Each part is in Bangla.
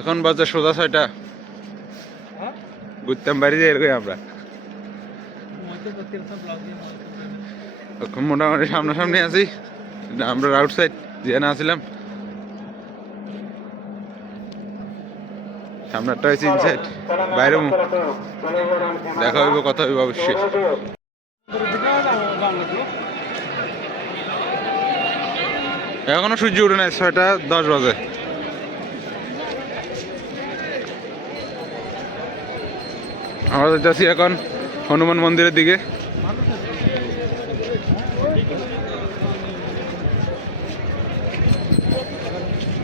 এখন বাজে সোজা 6টা, ঘুরতাম বাড়ি যাই এরকম আমরা। এখন মোটামুটি সামনাসামনি আছি, আমরা আউট সাইড যেখানে আসছিলাম, সামনেরটা হয়েছে ইনসাইড, বাইরে দেখা হইব, কথা হইব অবশ্যই। এখনো সূর্য উঠে নাই, 6টা 10 বাজে। আমরা যাচ্ছি এখন হনুমান মন্দিরের দিকে।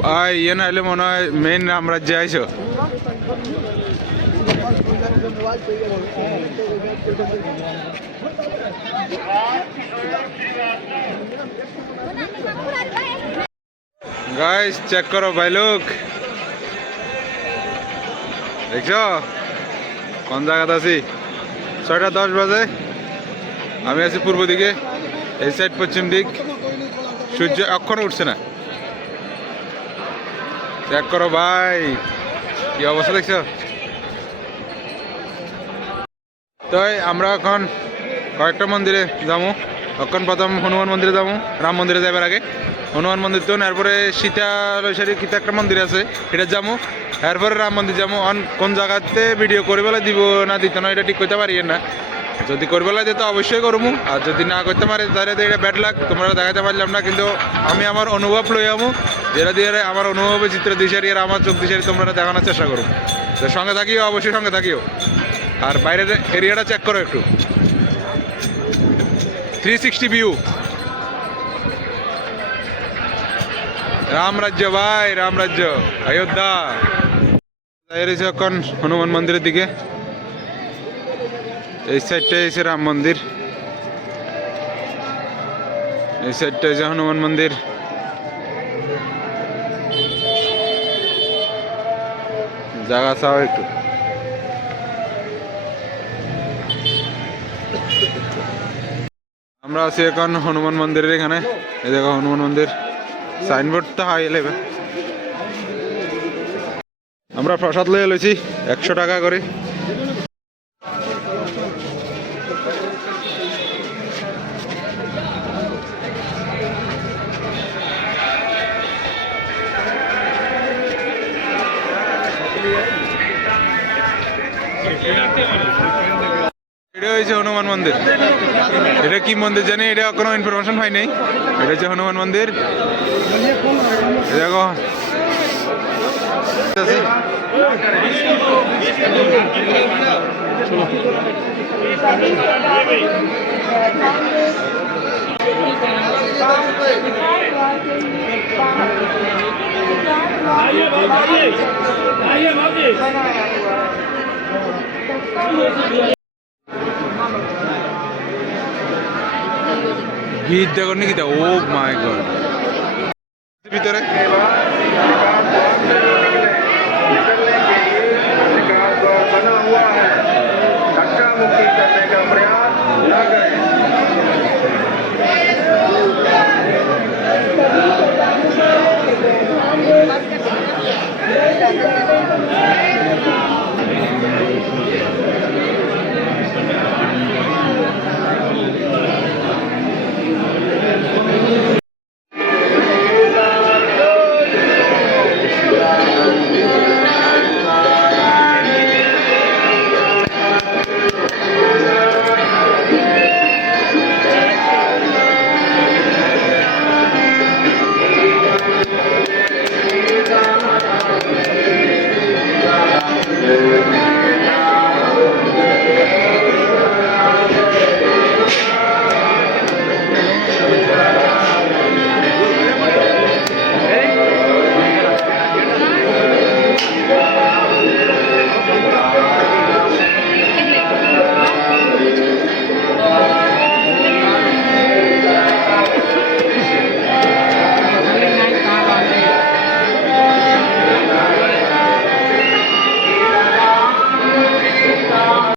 ভাই ইয়ে না হলে মনে হয় মেইন রামরাজ্যে আইছো। গাইস চেক করো ভাই লোক, দেখছো কোন জায়গাতে আছি? 6টা 10 বাজে, আমি আছি পূর্ব দিকে, এই সাইড পশ্চিম দিক, সূর্য এখনো উঠছে না। চেক করো ভাই, কি অবস্থা দেখছো? তো আমরা এখন কয়েকটা মন্দিরে যাবো। এখন প্রথম হনুমান মন্দিরে যাবো, রাম মন্দিরে যাবার আগে হনুমান মন্দির, তো এরপরে সীতালয়সারি কিতা একটা মন্দির আছে, এটা যাবো। এরপরে রাম মন্দির যাবো। কোন জায়গাতে ভিডিও করে বেলা দিব না দিত না এটা ঠিক করতে পারি না। যদি করবেলা দিত অবশ্যই করবো, আর যদি না করতে পারি তাহলে তো এটা ব্যাড লাক, তোমরা দেখাতে পারলাম না। কিন্তু আমি আমার অনুভব লই আমু, যেটা দিয়ে আমার অনুভবের চিত্র দিশারি আর আমার চোখ দিশারি তোমরা দেখানোর চেষ্টা করবো। তো সঙ্গে থাকিও, অবশ্যই সঙ্গে থাকিও। আর বাইরের এরিয়াটা চেক করো একটু, 360 ভিউ, রামরাজ্য ভাই, রামরাজ্য, অযোধ্যা। এখন হনুমান মন্দিরের দিকে, এই সাইডটা এসে রাম মন্দির, এই সাইডটা এসে হনুমান মন্দির। জায়গা চাও একটু। আমরা আছি এখন হনুমান মন্দিরের এখানে, এই দেখো হনুমান মন্দির, সাইনবোর্ড তো হাই লেবে। আমরা প্রসাদ লয়ে লইছি 100 টাকা করে। এটা হয়েছে হনুমান মন্দির। এটা কি মন্দির জানি, এটা কোনো ইনফরমেশন পাই নাই। এটা হচ্ছে হনুমান মন্দির, দেখো গীত দেখো নাকি, ও মাই গড, ভিতরে